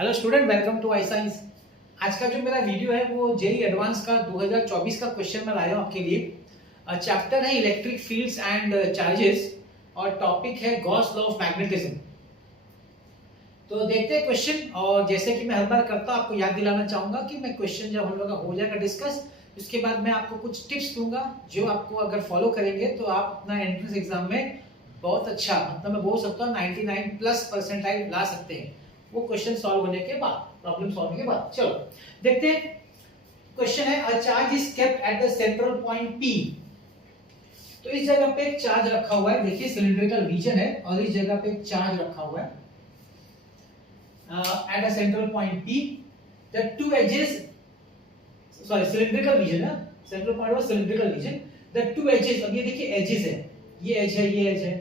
Hello student, welcome to I science. आज का जो मेरा वीडियो है वो जेई एडवांस का 2024 का क्वेश्चन मैं लाया हूँ आपके लिए। चैप्टर है इलेक्ट्रिक फील्ड्स एंड चार्जेस और टॉपिक है गॉस लॉ ऑफ मैग्नेटिज्म। तो देखते हैं क्वेश्चन। और जैसे कि मैं हर बार करता हूँ, आपको याद दिलाना चाहूंगा कि मैं क्वेश्चन जब हम लोग का हो जाएगा डिस्कस, उसके बाद मैं आपको कुछ टिप्स दूंगा जो आपको अगर फॉलो करेंगे तो आप अपना एंट्रेंस एग्जाम में बहुत अच्छा, मतलब मैं बोल सकता हूँ 99+ % ला सकते हैं वो क्वेश्चन सॉल्व होने के बाद, प्रॉब्लम सॉल्व होने के बाद। चलो देखते हैं। क्वेश्चन है a charge is kept at the central point P। तो इस जगह पे एक चार्ज रखा हुआ है, देखिए सिलिंड्रिकल रीजन है और इस जगह पे एक चार्ज रखा हुआ है at a central point P। The two edges, sorry cylindrical region है, सेंट्रल पॉइंट और cylindrical region. The two edges, अब ये देखिए एजेस है, ये एज है, ये एज है।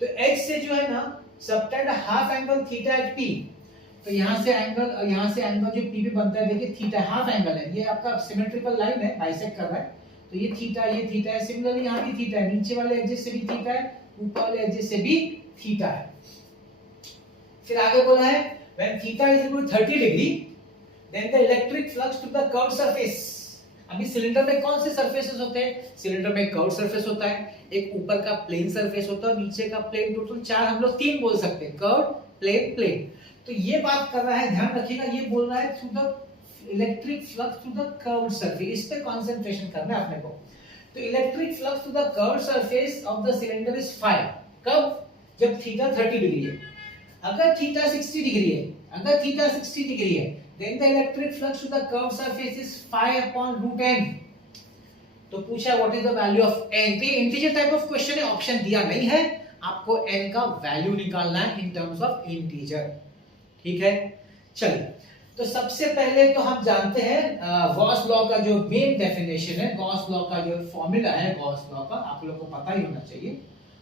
तो एज से जो है ना subtend half angle theta at P। तो यहाँ से एंगल और यहाँ से एंगल जो P पे बनता है, देखिए थीटा हाफ एंगल है, ये आपका सिमेट्रिकल लाइन है, बाइसेक्ट कर रहा है। तो ये थीटा है। सिमिलरली यहाँ भी थीटा है, नीचे वाले एजेस से भी थीटा है, ऊपर वाले एजेस से भी थीटा है। फिर आगे बोला है when theta is equal to 30 degree then the electric flux to the curve surface. अभी सिलेंडर में कौन से सरफेसेस होते हैं? सिलेंडर में कर्व सरफेस होता है, एक ऊपर का प्लेन सरफेस होता है और नीचे का प्लेन। टोटल चार, हम लोग तीन बोल सकते हैं, कर्व, प्लेन, प्लेन। तो ये बात कर रहा है, ध्यान रखिएगा, ये बोल रहा है through the electric flux to the curved surface. इस पे कंसंट्रेशन करना है अपने को। तो electric flux to the curved surface of the cylinder is 5। कब? जब थीटा 30 डिग्री है। अगर थीटा 60 डिग्री है, then the electric flux to the curved surface is 5/√n। तो पूछा what is the value of n। तो ये इंटीजर टाइप ऑफ क्वेश्चन है, ऑप्शन दिया नहीं है, आपको n का वैल्यू निकालना है इन टर्म्स ऑफ इंटीजर। ठीक है, चलिए। तो सबसे पहले तो हम जानते हैं गॉस लॉ का जो मेन डेफिनेशन है, गॉस लॉ का जो फॉर्मूला है, गॉस लॉ का आप लोगों को पता ही होना चाहिए।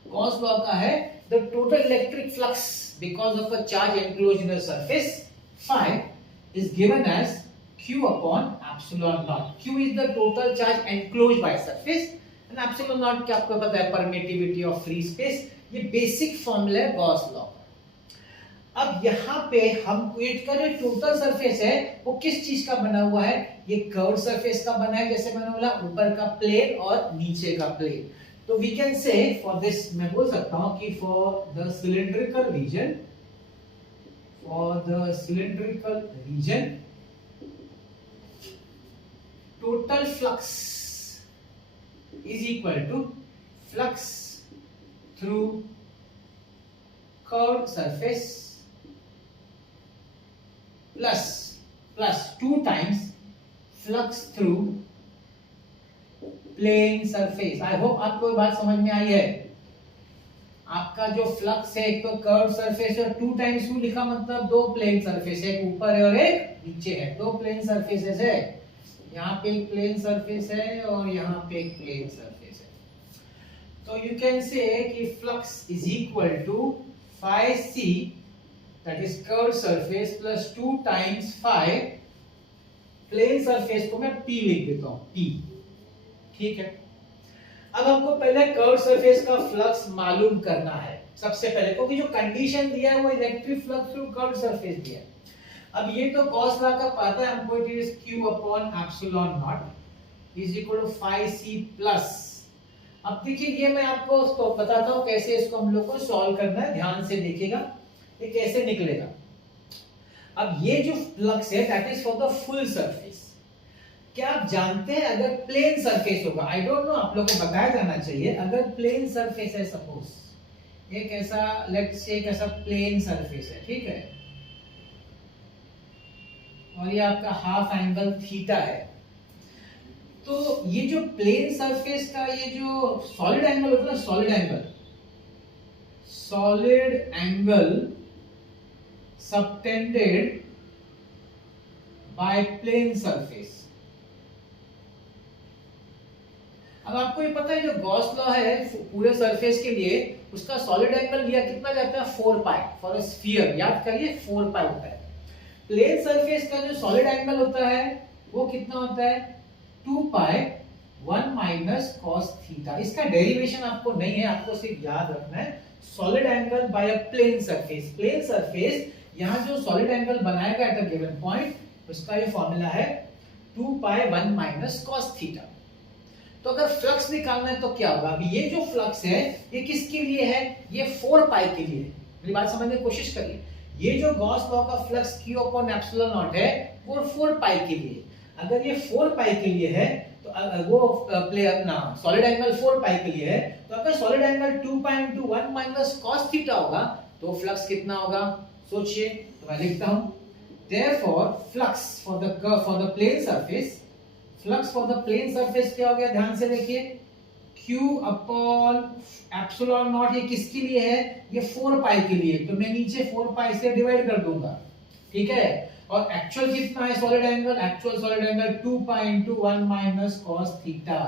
गॉस लॉ का है the total electric flux because of a charge enclosed in a surface 5 is given as q upon epsilon naught। q is the total charge enclosed by surface and epsilon naught क्या आपको पता है, permittivity of free space। ये basic formula है Gauss law का। अब यहाँ पे हम क्रिएट का जो टोटल सरफेस है वो किस चीज का बना हुआ है? ये कर्व सरफेस का बना है, जैसे मैंने बोला ऊपर का प्लेन और नीचे का प्लेन। तो we can say for this, मैं बोल सकता हूँ कि for the cylindrical region, for the cylindrical region total flux is equal to flux through curved surface plus 2 times flux through plane surface। I hope आपको ये बात समझ में आई है। आपका जो फ्लक्स है, एक तो कर्व सरफेस और 2 टाइम्स u लिखा, मतलब दो प्लेन सरफेस है, एक ऊपर है और एक नीचे है, दो प्लेन सरफेसेस है। यहाँ पे एक प्लेन सरफेस है और यहाँ पे एक प्लेन सरफेस है। तो यू कैन से कि flux is equal to 5c that is curve surface plus 2 times 5 plane surface को मैं p लिख देता हूँ, p। ठीक है, अब हमको पहले कर्व सरफेस का फ्लक्स मालूम करना है सबसे पहले, क्योंकि जो कंडीशन दिया है वो electric flux through curve surface दिया है। अब ये तो गॉस लॉ का पता है हमको, it is q upon epsilon naught is equal to 5c plus. अब देखिए ये मैं आपको तो बताता हूँ कैसे इसको हम लोग को सॉल्व करना है, ध्यान से देखिएगा ये कैसे निकलेगा। अब ये जो फ्लक्स है that is for the full surface. क्या आप जानते हैं अगर प्लेन सरफेस होगा, आई डोंट नो, आप लोगों को बताया जाना चाहिए, अगर प्लेन सरफेस है, सपोज एक ऐसा, लेट्स से एक ऐसा प्लेन सरफेस है, ठीक है, और ये आपका हाफ एंगल थीटा है। तो ये जो प्लेन सरफेस का ये जो सॉलिड एंगल होता है ना, solid angle subtended by plane surface. अब आपको ये पता है जो गॉस लॉ है पूरे सरफेस के लिए, उसका सॉलिड एंगल लिया कितना जाता है, 4 पाई फॉर अ स्फीयर। याद करिए 4 पाई होता है। प्लेन सरफेस का जो सॉलिड एंगल होता है वो कितना होता है, 2 पाई 1 माइनस कॉस थीटा। इसका डेरिवेशन आपको नहीं है, आपको सिर्फ याद रखना है solid angle by a plane surface. Plane surface यहाँ जो सॉलिड एंगल बनाएगा एट अ गिवन पॉइंट, उसका ये फॉर्मूला है 2 पाई 1 माइनस कॉस थीटा। तो अगर फ्लक्स निकालना है तो क्या होगा? अभी ये जो फ्लक्स है ये किसके लिए है? ये 4 पाई के लिए। मेरी बात समझने की कोशिश करिए। ये जो गॉस लॉ का flux Q upon epsilon not है वो 4 पाई के लिए। अगर ये 4 पाई के लिए है तो वो प्ले अपना सॉलिड एंगल 4 पाई के लिए है, तो अगर सॉलिड एंगल 2 पाई into 1 माइनस cos थीटा होगा तो फ्लक्स कितना होगा? सोचिए। तो मैं लिखता हूं therefore flux for the plane surface, flux for the plane surface क्या हो गया? ध्यान से देखिए, Q अपॉन एप्सिलॉन नॉट, ये किसके लिए है? ये 4 पाई के लिए। तो मैं नीचे 4 पाई से डिवाइड कर दूंगा, ठीक है। और एक्चुअल कितना है solid angle? Actual solid angle 2 पाई into 1 माइनस cos थीटा।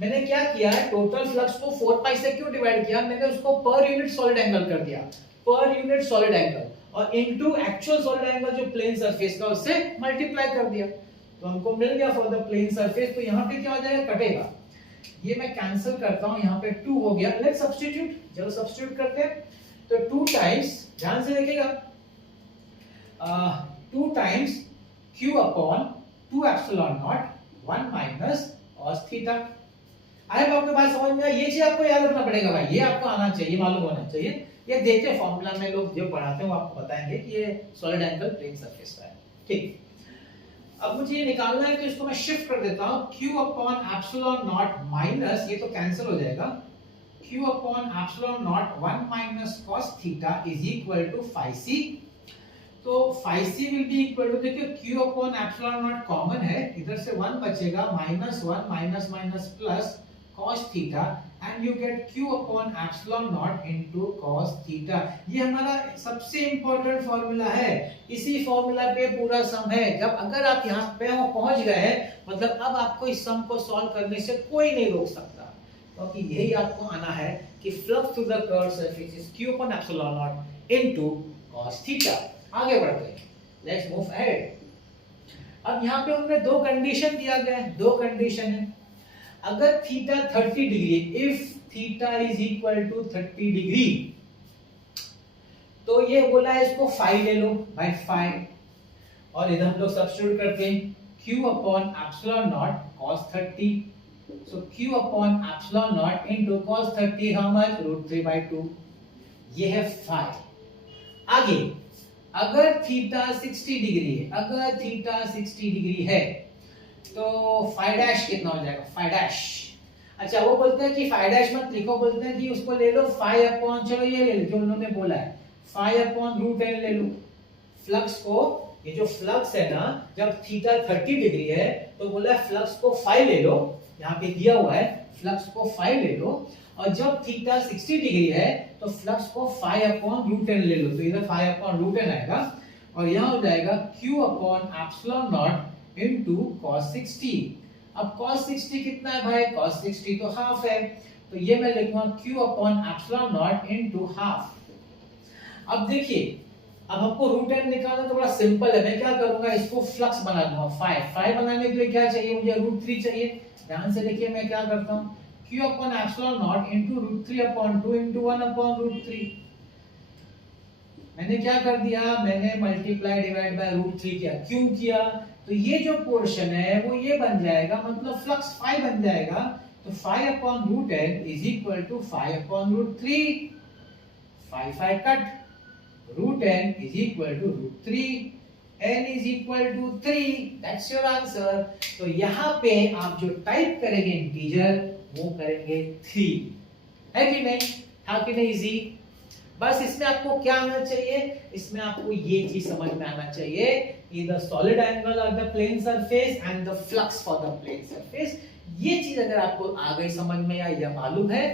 मैंने क्या किया है? टोटल फ्लक्स को 4 पाई से क्यों डिवाइड किया? मैंने उसको पर यूनिट सॉलिड एंगल कर दिया, पर यूनिट सॉलिड एंगल, और इनटू एक्चुअल सॉलिड एंगल जो प्लेन सरफेस का, उससे मल्टीप्लाई कर दिया। तो हमको मिल गया फॉर द प्लेन सरफेस। तो यहाँ पे क्या हो जाएगा? कटेगा। ये मैं कैंसिल करता हूँ, यहाँ पे 2 हो गया। लेट्स सब्स्टिट्यूट, चलो सब्स्टिट्यूट करते हैं। तो 2 टाइम्स, ध्यान से देखिएगा, 2 times Q upon 2 epsilon naught 1 minus cos theta. I hope आपके बात समझ में आई। ये चीज आपको याद रखना पड़ेगा भाई, ये आपको आना चाहिए, मालूम होना चाहिए। ये देखिए फॉर्मूला में लोग जो पढ़ाते हैं वो आपको बताएंगे कि ये सॉलिड एंगल प्लेन सरफेस का है, ठीक। अब मुझे ये निकालना है, तो इसको मैं शिफ्ट कर देता हूं। Q upon epsilon naught minus, ये तो कैंसिल हो जाएगा, Q upon epsilon naught 1 minus cos theta is equal to phi c। तो phi c will be equal to, देखिए Q upon epsilon naught common है, इधर से 1 बचेगा, minus 1 minus minus plus cos theta, and you get Q upon epsilon naught into cos theta. ये हमारा सबसे important formula है, इसी फॉर्मूला पे पूरा सम है। जब अगर आप यहाँ पे पहुंच गए हैं, मतलब अब आपको इस सम को सॉल्व करने से कोई नहीं रोक सकता, क्योंकि यही आपको आना है कि flux through the curve surface is Q upon epsilon naught into cos theta. आगे बढ़ते हैं, लेट्स मूव अहेड। अब यहाँ पे हमने दो कंडीशन दिया गया है, दो कंडीशन है। अगर theta 30 degree, if theta is equal to 30 degree, तो ये बोला है इसको फाई ले लो भाई, फाई, और इधर हम लोग सब्स्टिट्यूट करते हैं Q upon epsilon not cos 30। So Q upon epsilon naught into cos 30 how much? √3/2। ये है फाई। आगे अगर थीटा 60 डिग्री है, अगर थीटा 60 डिग्री है तो फाई डैश कितना हो जाएगा? फाई डैश, अच्छा वो बोलते हैं कि फाई डैश मत लिखो, बोलते हैं कि उसको ले लो फाई अपॉन, चलो ये ले लो जो उन्होंने बोला है, फाई अपॉन √n ले लो। फ्लक्स को, ये जो फ्लक्स है ना, जब थीटा 30 डिग्री है तो बोला है फ्लक्स को फाई ले लो, यहाँ पे दिया हुआ है फ्लक्स को फाई ले लो, और जब थीटा 60 डिग्री है तो फ्लक्स को फाई अपॉन √n ले लो। तो इधर फाई अपॉन √n आएगा, और यहाँ हो जाएगा Q upon epsilon naught into cos 60। अब cos 60 कितना है भाई? cos 60 तो हाफ है, तो ये मैं लिखूंगा Q upon epsilon naught into half. अब देखिए, अब हमको √n निकालना तो बड़ा सिंपल है। मैं क्या करूंगा, इसको फ्लक्स बना दूंगा फाई। फाई बनाने के लिए क्या चाहिए मुझे? √3 चाहिए। ध्यान से देखिए मैं क्या करता हूँ, Q upon epsilon naught into √3 upon 2 into 1 upon √3। मैंने क्या कर दिया, मैंने मल्टीप्लाई डिवाइड बाय √3 किया। क्यों किया? तो ये जो पोर्शन है वो ये बन जाएगा, मतलब फ्लक्स फाई बन जाएगा। तो phi upon √n is equal to phi upon √3। Phi phi cut, √n is equal to √3, n is equal to 3। That's your answer. तो यहाँ पे आप जो टाइप करेंगे इंटीजर, वो करेंगे 3, है कि नहीं? था कि नहीं? इजी। बस इसमें आपको क्या आना चाहिए? इसमें आपको ये चीज समझ में आना चाहिए कि the solid angle of the plane surface and the flux for the plane surface. ये चीज अगर आपको आ गई समझ में या मालूम है,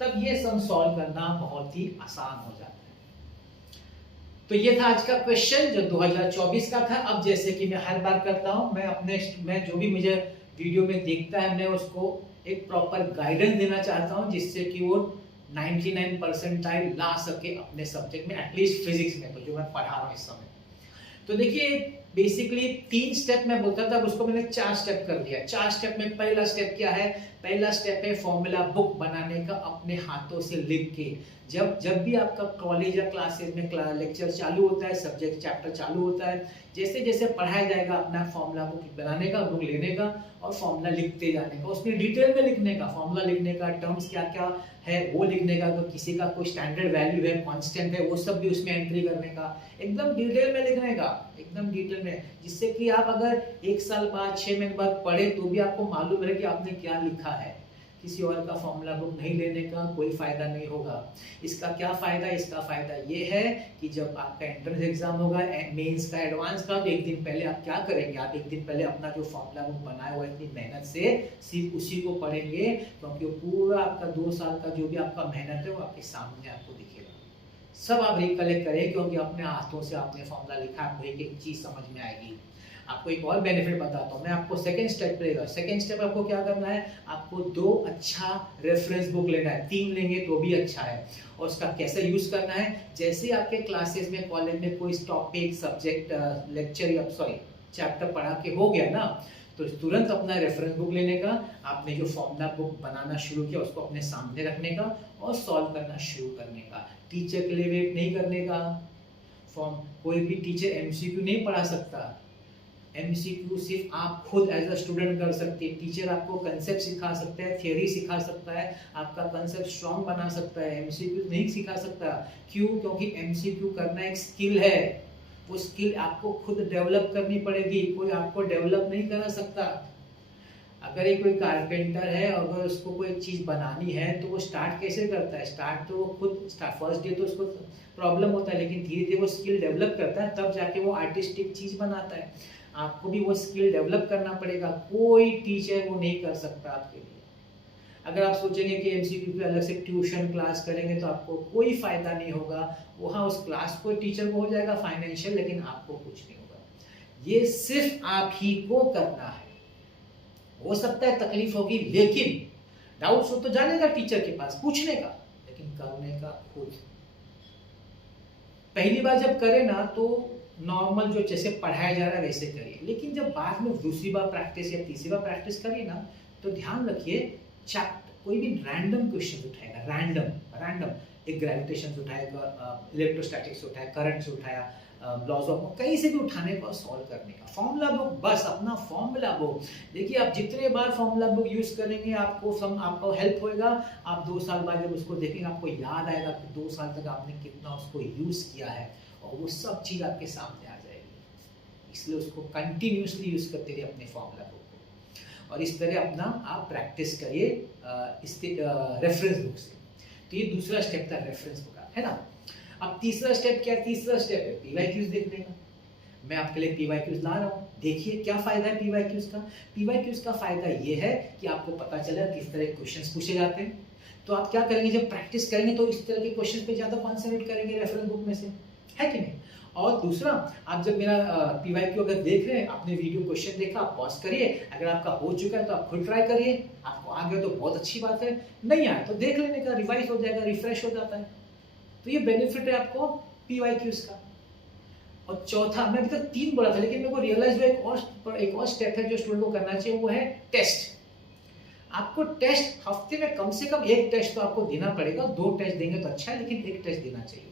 तब ये सम सॉल्व करना बहुत ही आसान हो जाता है। तो ये था आज का क्वेश्चन जो 2024 का था। अब जैसे कि मैं हर बार करता हूं, मैं जो भी मुझे वीडियो में देखता है, मैं उसको एक प्रॉपर गाइडेंस देना चाहता हूं, जिससे कि वो 99 परसेंटाइल ला सके अपने सब्जेक्ट में, एटलीस्ट फिजिक्स में, तो जो मैं पढ़ा रहा हूँ इस समय। तो देखिए बेसिकली 3 स्टेप मैं बोलता था, उसको मैंने 4 स्टेप कर दिया। 4 स्टेप में पहला स्टेप क्या है? पहला स्टेप है फॉर्मूला बुक बनाने का, अपने हाथों से लिख के। जब भी आपका कॉलेज या क्लासेस में लेक्चर चालू होता है, सब्जेक्ट चैप्टर चालू होता है, जैसे जैसे पढ़ाया जाएगा अपना फॉर्मूला बुक बनाने का, बुक लेने का और फॉर्मूला लिखते जाने का, उसमें डिटेल में लिखने का, फॉर्मूला लिखने का, टर्म्स क्या क्या है वो लिखने का, तो किसी का कोई स्टैंडर्ड वैल्यू है, कांस्टेंट है, वो सब भी उसमें एंट्री करने का, एकदम डिटेल में लिखने का, एकदम डिटेल में, जिससे कि आप अगर 1 साल बाद 6 महीने बाद पढ़े तो भी आपको मालूम है कि आपने क्या लिखा है। किसी और का फॉर्मूला बुक नहीं लेने का कोई फायदा नहीं होगा। इसका क्या फायदा? इसका फायदा ये है कि जब आपका एंट्रेंस एग्जाम होगा, मेंस का, एडवांस का, तो एक दिन पहले आप क्या करेंगे? आप एक दिन पहले अपना जो फॉर्मूला बुक बनाया हुआ है इतनी मेहनत से, सिर्फ उसी को पढ़ेंगे, क्योंकि पूरा आपका 2 साल का जो भी आपका मेहनत है वो आपके सामने आपको दिखेगा। सब आप रिकलेक्ट करें, क्योंकि अपने हाथों से आपने फॉर्मूला लिखा, आपको एक एक चीज समझ में आएगी। आपको एक और बेनिफिट बताता हूँ मैं आपको। सेकंड स्टेप रहेगा। सेकंड स्टेप आपको क्या करना है? आपको 2 अच्छा रेफरेंस बुक लेना है, 3 लेंगे तो भी अच्छा है। और उसका कैसे यूज करना है? जैसे ही आपके क्लासेस में, कॉलेज में कोई टॉपिक, सब्जेक्ट, लेक्चर या चैप्टर पढ़ा के हो गया ना, तो तुरंत अपना रेफरेंस बुक लेने का, आपने जो फॉर्मूला बुक बनाना शुरू किया उसको अपने सामने रखने का और सॉल्व करना शुरू करने का। टीचर के लिए वेट नहीं करने का। कोई भी टीचर एमसीक्यू नहीं पढ़ा सकता। एमसीक्यू सिर्फ आप खुद एज अ स्टूडेंट कर सकते हैं। टीचर आपको कंसेप्ट सिखा सकता है, थियरी सिखा सकता है, आपका कंसेप्ट स्ट्रॉन्ग बना सकता है, एमसीक्यू नहीं सिखा सकता। क्यों? क्योंकि एमसीक्यू करना एक स्किल है, वो स्किल आपको खुद डेवलप करनी पड़ेगी, कोई आपको डेवलप नहीं करा सकता। अगर ये कोई कारपेंटर है, अगर उसको कोई चीज बनानी है तो वो स्टार्ट कैसे करता है? स्टार्ट तो वो खुद फर्स्ट डे तो उसको प्रॉब्लम होता है, लेकिन धीरे धीरे वो स्किल डेवलप करता है, तब जाके वो आर्टिस्टिक चीज बनाता है। आपको भी वो स्किल डेवलप करना पड़ेगा, कोई टीचर वो नहीं कर सकता आपके लिए। अगर आप सोचेंगे कि एमसीक्यू पे अलग से ट्यूशन क्लास करेंगे तो आपको कोई फायदा नहीं होगा। वहाँ उस क्लास को टीचर को हो जाएगा फाइनेंशियल, लेकिन आपको कुछ नहीं होगा। ये सिर्फ आप ही को करना है। हो सकता है तकलीफ होगी, लेकिन डाउट्स हो तो जाने का टीचर के पास पूछने का, लेकिन करने का खुद। पहली बार जब करें ना तो नॉर्मल जो जैसे पढ़ाया जा रहा है वैसे करिए, लेकिन जब बाद में दूसरी बार प्रैक्टिस या तीसरी बार प्रैक्टिस करिए ना, तो ध्यान रखिए कोई भी रैंडम क्वेश्चन उठाएगा, रैंडम एक ग्रेविटेशन उठाएगा, इलेक्ट्रोस्टैटिक्स उठाया, करंट उठाया, लॉज ऑफ, कहीं से भी उठाने का, सॉल्व करने का। फॉर्मूला बुक, बस अपना फॉर्मूला बुक। देखिए आप जितने बार फॉर्मूला बुक यूज करेंगे आपको हेल्प होएगा। आप 2 साल बाद जब उसको देखेंगे आपको याद आएगा कि 2 साल तक आपने कितना उसको यूज किया है, और वो सब चीज आपके सामने आ जाएगी। इसलिए उसको कंटिन्यूसली यूज करते रहिए अपने फॉर्मूला बुक को, और इस तरह अपना आप प्रैक्टिस करिए रेफरेंस बुक से। तो ये दूसरा स्टेप था रेफरेंस बुक का, है ना। अब तीसरा स्टेप क्या है? तीसरा स्टेप है पीवाईक्यूज देखने का। मैं आपके लिए पीवाईक्यूज ला रहा हूँ। देखिए क्या फायदा है पीवाईक्यूज का। पीवाईक्यूज का फायदा ये है कि आपको पता चला किस तरह के क्वेश्चंस पूछे जाते हैं। तो आप क्या करेंगे, जब प्रैक्टिस करेंगे तो इस तरह के क्वेश्चन पे ज्यादा कॉन्सेंट्रेट करेंगे रेफरेंस बुक में से, है कि नहीं। और दूसरा, आप जब मेरा पीवाईक्यू अगर देख रहे हैं, आपने वीडियो क्वेश्चन देखा, आप पॉज करिए। अगर आपका हो चुका है तो आप खुद ट्राई करिए। आपको आ गया तो बहुत अच्छी बात है, नहीं आया तो देख लेने का, रिवाइज हो जाएगा, रिफ्रेश हो जाता है। तो ये बेनिफिट है आपको पीवाईक्यूज का। और चौथा, मैं अभी तक 3 बोला था, लेकिन मेरे को रियलाइज हुआ एक और स्टेप है जो स्टूडेंट को करना चाहिए, वो है टेस्ट। आपको टेस्ट हफ्ते में कम से कम 1 टेस्ट तो आपको देना पड़ेगा। 2 टेस्ट देंगे तो अच्छा है, लेकिन 1 टेस्ट देना चाहिए।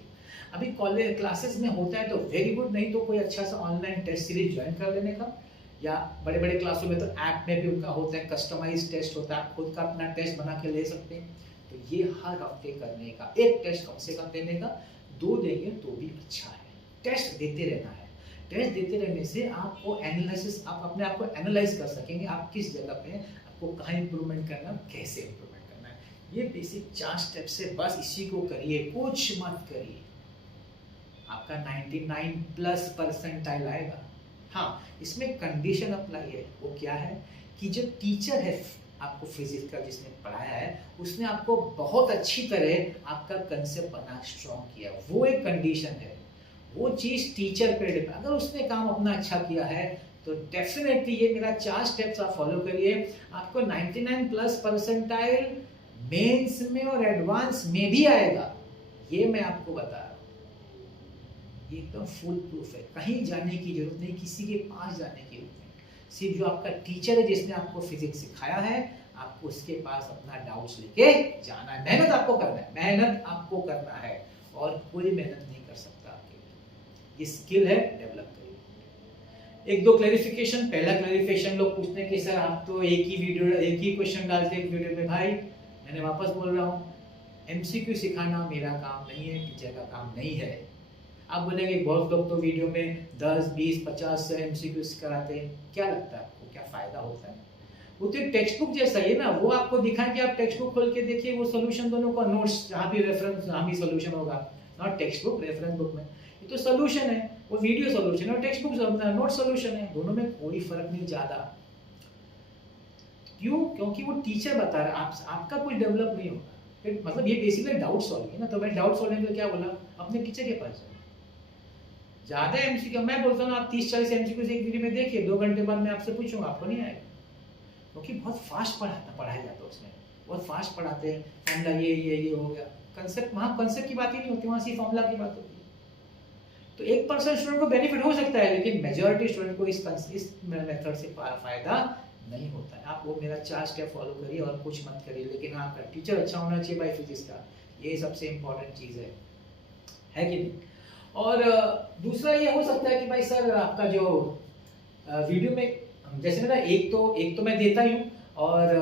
अभी कॉलेज क्लासेस में होता है तो वेरी गुड, नहीं तो कोई अच्छा सा ऑनलाइन टेस्ट सीरीज ज्वाइन कर लेने का, या बड़े बड़े क्लासों में तो ऐप में भी उनका होता है, कस्टमाइज टेस्ट होता है, आप खुद का अपना टेस्ट बना के ले सकते हैं। तो ये हर हफ्ते करने का, 1 टेस्ट कम से कम देने का, 2 देंगे तो भी अच्छा है। टेस्ट देते रहना है। टेस्ट देते रहने से आपको एनालिसिस, आप अपने आप को एनालाइज कर सकेंगे, आप किस जगह पे हैं, आपको कहाँ इंप्रूवमेंट करना, कैसे इंप्रूवमेंट करना है। ये बेसिक 4 स्टेप से बस इसी को करिए, कुछ मत करिए, आपका 99+ आएगा। हाँ, इसमें कंडीशन अप्लाई है। वो क्या है कि जो टीचर है आपको फिजिक्स का जिसने पढ़ाया है, उसने आपको बहुत अच्छी तरह आपका कंसेप्ट बना स्ट्रॉन्ग किया, वो एक कंडीशन है। वो चीज टीचर पे डिपेंड, अगर उसने काम अपना अच्छा किया है तो डेफिनेटली ये मेरा 4 स्टेप्स आप फॉलो करिए, आपको 99+ मेंस में और एडवांस में भी आएगा। ये मैं आपको बता रहा हूँ। ये एकदम फुल प्रूफ है, कहीं जाने की जरूरत नहीं, किसी के पास जाने की जरूरत नहीं। सिर्फ जो आपका टीचर है जिसने आपको फिजिक्स सिखाया है, आपको उसके पास अपना डाउट्स लेके जाना है। मेहनत आपको करना है, मेहनत आपको करना है, और कोई मेहनत नहीं कर सकता आपके लिए। ये स्किल है, डेवलप करिए। एक दो क्लैरिफिकेशन। पहला क्लैरिफिकेशन, लोग पूछते हैं कि सर आप तो एक ही क्वेश्चन डालते हैं वीडियो में। भाई मैंने वापस बोल रहा हूँ, एमसीक्यू सिखाना मेरा काम नहीं है, टीचर का काम नहीं है। आप बोलेंगे बहुत लोग तो वीडियो में 10, 20, 50 एमसीक्यू कराते हैं, क्या लगता है आपको, क्या फायदा होता है? वो तो टेक्स्ट बुक जैसा ही है ना, वो आपको दिखाएं कि आप टेक्स्ट बुक खोल के देखिए, वो सोल्यूशन दोनों का नोट्स, जहाँ भी रेफरेंस जहाँ भी सोल्यूशन होगा, not text book, reference book में ये तो सोल्यूशन है, वो वीडियो सोल्यूशन है, और टेक्स्ट बुक नोट सोल्यूशन है, दोनों में कोई फर्क नहीं ज्यादा। क्यों? क्योंकि वो टीचर बता रहा है, आपका कुछ डेवलप नहीं होगा। मतलब ये बेसिकली डाउट सॉल्विंग है ना, तो मैं डाउट सॉल्विंग के लिए क्या बोला, अपने टीचर के पास जाओ। ज्यादा एमसीक्यू मैं बोलता हूँ आप 30-40 एमसीक्यू एक वीडियो में देखिए, 2 घंटे बाद मैं आपसे पूछूंगा, आपको नहीं आएगा, क्योंकि बहुत फास्ट पढ़ाया जाता है उसमें, बहुत फास्ट पढ़ाते हैं। फॉर्मूला ये हो गया, कंसेप्ट, वहाँ कंसेप्ट की बात ही नहीं होती, वहाँ सिर्फ फॉर्मूला की बात होती है। तो 1% स्टूडेंट को बेनिफिट हो सकता है, लेकिन मेजॉरिटी स्टूडेंट को इस मेथड से फायदा नहीं होता है। आप वो मेरा 4 स्टेप फॉलो करिए और कुछ मत करिए, लेकिन आपका टीचर अच्छा होना चाहिए भाई फिजिक्स का, ये सबसे इंपॉर्टेंट चीज़ है कि नहीं? और दूसरा ये हो सकता है कि भाई सर आपका जो वीडियो में जैसे मेरा एक तो मैं देता ही हूँ, और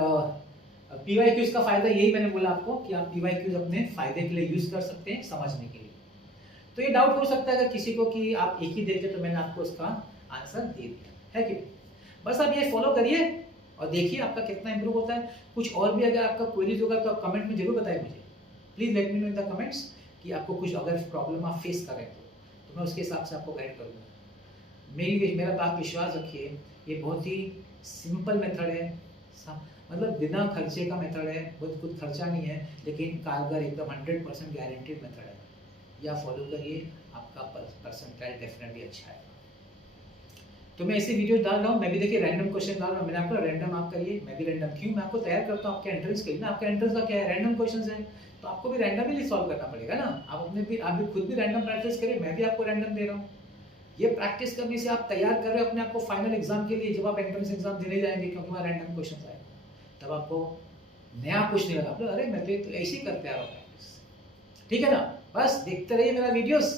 पीवाईक्यूज का फायदा यही मैंने बोला आपको कि आप पीवाईक्यूज अपने फायदे के लिए यूज कर सकते हैं, समझने के लिए। तो ये डाउट हो सकता है अगर किसी को कि आप एक ही देते, तो मैंने आपको उसका आंसर दे दिया है कि बस आप ये फॉलो करिए और देखिए आपका कितना इंप्रूव होता है। कुछ और भी अगर आपका क्वेरीज होगा तो आप कमेंट में जरूर बताइए मुझे, please let me know in the comments कि आपको कुछ अगर प्रॉब्लम आप फेस करें तो मैं उसके हिसाब से आपको गाइड करूँगा। मेरा बात विश्वास रखिए, ये बहुत ही सिंपल मेथड है, मतलब बिना खर्चे का मेथड है, बहुत कुछ खर्चा नहीं है, लेकिन कारगर एकदम 100% गारंटीड मेथड है। या फॉलो करिए, आपका परसेंटाइल डेफिनेटली अच्छा है। तो मैं ऐसे वीडियो डाल रहा हूँ, मैं भी देखिए रैंडम क्वेश्चन डाल रहा हूँ, मैंने आपको रैंडम आप करिए, मैं भी रैंडम क्यों, मैं आपको तैयार करता हूँ आपके एंट्रेंस के लिए ना। आपका एंट्रेंस का क्या है, रैंडम क्वेश्चन है, तो आपको भी रैंडमली सॉल्व करना पड़ेगा ना। आप भी खुद भी रैंडम प्रैक्टिस करिए, मैं भी आपको रैंडम दे रहा हूँ। ये प्रैक्टिस करने से आप तैयार कर रहे हो अपने आप को फाइनल एग्जाम के लिए, जब आप एंट्रेंस एग्जाम देने जाएंगे, क्योंकि वहाँ रैंडम क्वेश्चन आएगा, तब आपको नया कुछ नहीं लगा, आप अरे मैं तो ऐसे ही करते आ रहा हूँ प्रैक्टिस। ठीक है ना, बस देखते रहिए मेरा वीडियोस।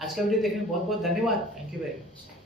आज का वीडियो देखने में बहुत बहुत धन्यवाद, थैंक यू वेरी मच।